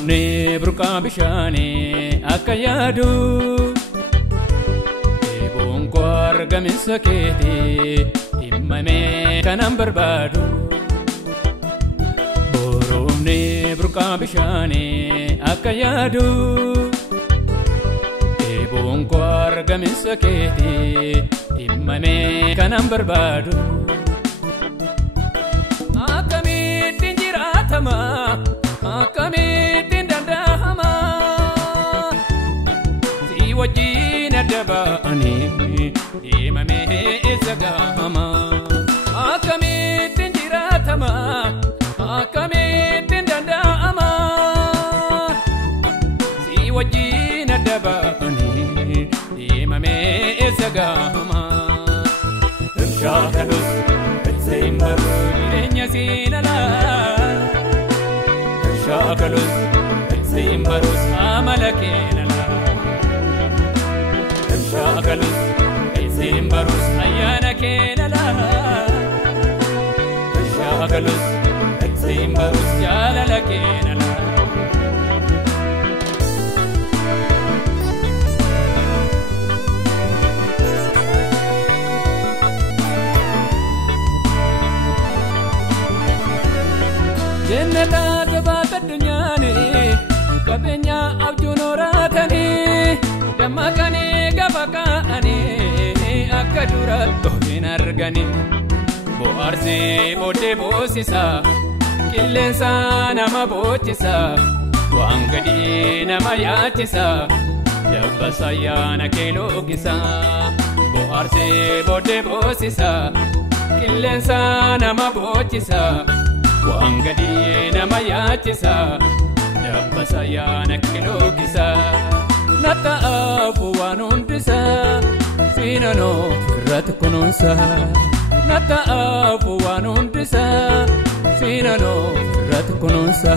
Boromni burqaa bishaanii akka yaadu eeboon koo argaminsa keetii himmamee kanan barbaadu. Boromni burqaa bishaanii akka yaadu eeboon koo argaminsa keetii himmamee kanan barbaadu. Akkamittiin jiraatama akkamittiin danda'ama si wajjin adda ba'anii deemamee eessa gahama. Akkamittiin jiraatama akkamittiin danda'ama si wajjin adda ba'anii deemamee eessa gahama. Shaakalus ittiin baruu jireenya siinalaa. Shaakalus ittiin barus amala keenalaa. Shaakalus ittiin barus ayyaana keenalaa. Shaakalus ittiin barus jaalala keenalaa. Jennata gabaata addunyaani qabeenya abjuun horatanii dammaqanii gaba ka'anii akka dura hin arganii. Bohaarsee booddee boosisa qilleensa nama bochisa waan gadii nama yaachisa dabbasa ayyaana kee loogisa. Bohaarsee booddee boosisa qilleensa nama bochisa waan gadii nama yaachisa dabbasa ayyaana kee loogisa. Nata'aafu waan hundisa siinanoo irratti kunuunsa. Nata'aafu waan hundisa siinanoo irratti kunuunsa.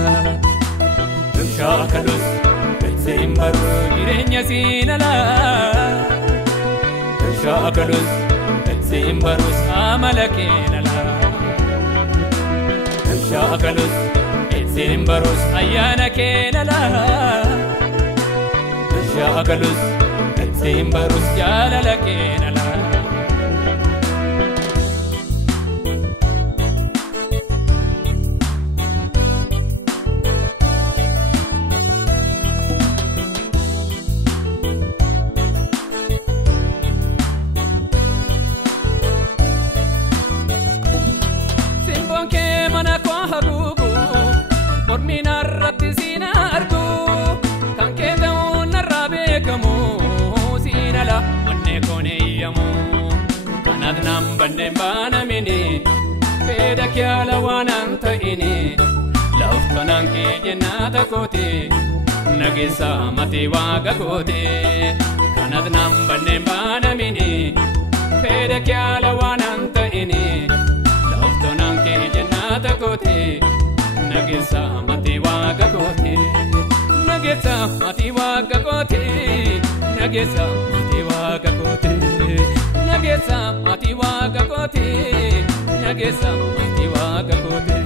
Shaakalus ittiin baruu jireenya siinalaa. Shaakalus ittiin barus amala keenalaa. Shaakalus ittiin barus ayyaana keenalaa. Shaakalus ittiin barus jaalala keenalaa. Simboon kee mana koo haguugu mormiin irratti siin argu kan kee ta'uun narraa beekamu siinala onnee koon eeyyamu. Kanaaf naan banneen baanamini fedha kee ala waan an ta'ini laaftonaan kee jennaata kooti nageessa matii waaqa kooti. Kanaaf naan banneen baanamini fedha kee ala waan an ta'ini laaftonaan kee jennaata kooti nageessa matii waaqa kooti. Nageessa matii waaqa kooti nageessa matii waaqa kooti. Nageessa matii waaqa kooti nageessa matii waaqa kooti.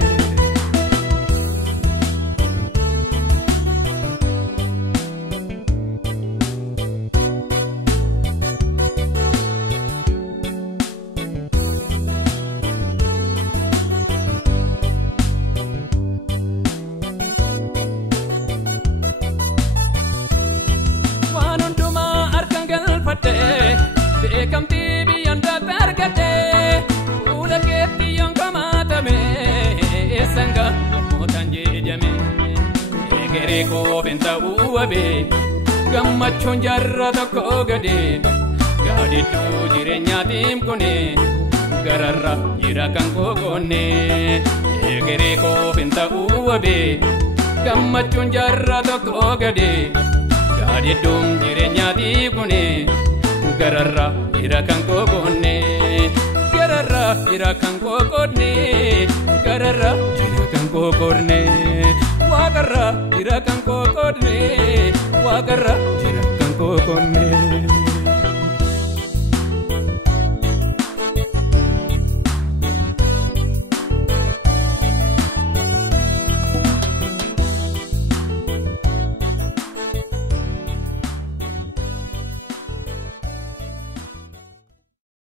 Waan hundumaa harkaan galfadhee beekamtii biyyaan daata argadhee fuula keetti yoon kamaatame eessanga mootaan jeejame. Egeree koofin ta'uu wabee gammachuun jarra tokko gadee gaadidduu jireenyaatiin kune gararra jira kan kokoonne. Egeree koofin ta'uu wabee gammachuun jarra tokko gadee gaadidduun jireenyaatiin kune gararra jira kan kokoonne. Gararra jira kan kokoonne gararra jira kan kokoonne. Waaqarra jira kan kokoonne waaqarra jira kan kokoonne.